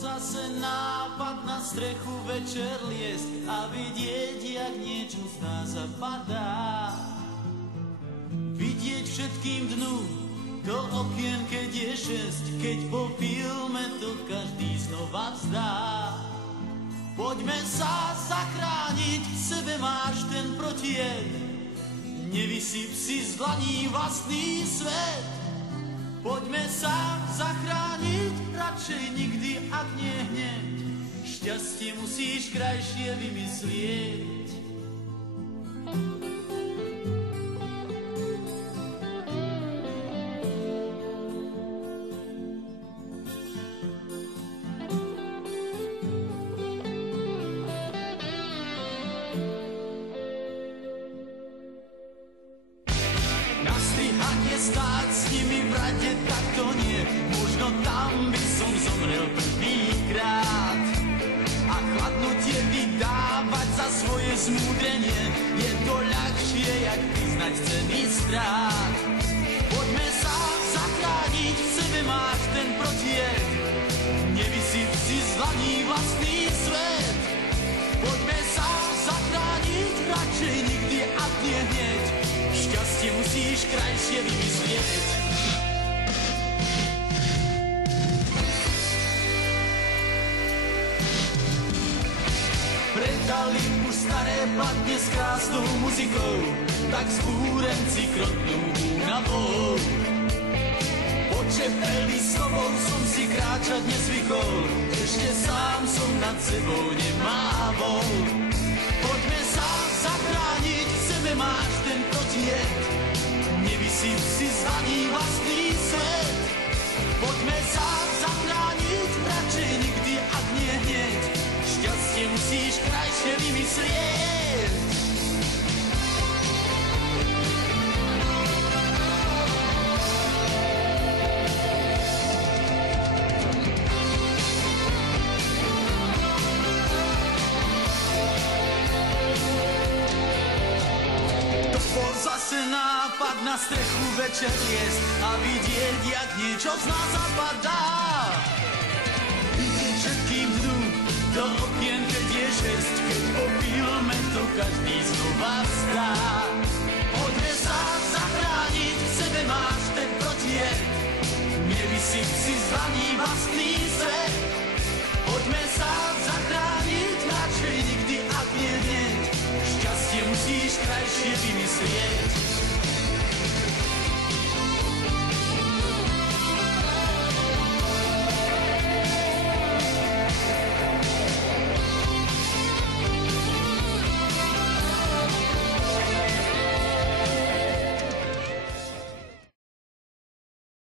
zase nápad na strechu večer liesť a vidieť, jak niečo z nás zapadá. Vidieť všetkým dnu do okien, keď je 6, keď po filme to každý znova vzdá. Poďme sa zachrániť, v sebe máš ten protijed, nevysyp si z dlaní vlastný svet. Poďme sa zachrániť, radšej nikdy, ak nie hneď, šťastie musíš krajšie vymyslieť. Nastrihanie stáť s nimi v rade, tak to nie, možno tam by som zomrel prvýkrát. A chladnutie vydávať za svoje zmúdrenie, je to ľahšie, jak priznať cenný strach. Poďme sa zachrániť, v sebe máš ten protijed, nevysyp si z dlaní vlastný svet. Poďme sa zachrániť, radšej nikdy, ak nie hneď, šťastie musíš krajšie vymyslieť. Predali už staré platne s krásnou muzikou, tak zbúrenci krotnú únavou. Počet Elvisovou som si kráčať nezvykol, ešte sám som nad sebou nemával. Poďme sa zachrániť, v sebe máš ten protijed, nevysyp si z dlaní vlastný svet. Poďme sa zachrániť, radšej nikdy, ak nie hneď, šťastie musíš krajšie vymyslieť. Zase nápad na strechu večer liesť a vidieť, jak niečo z nás zapadá. Vidieť všetkým dnu do okien, keď je 6, keď po filme to každý znova vzdá. Poďme sa zachrániť, v sebe máš ten protijed, nevysyp si z dlaní vlastný svet. Poďme sa zachrániť,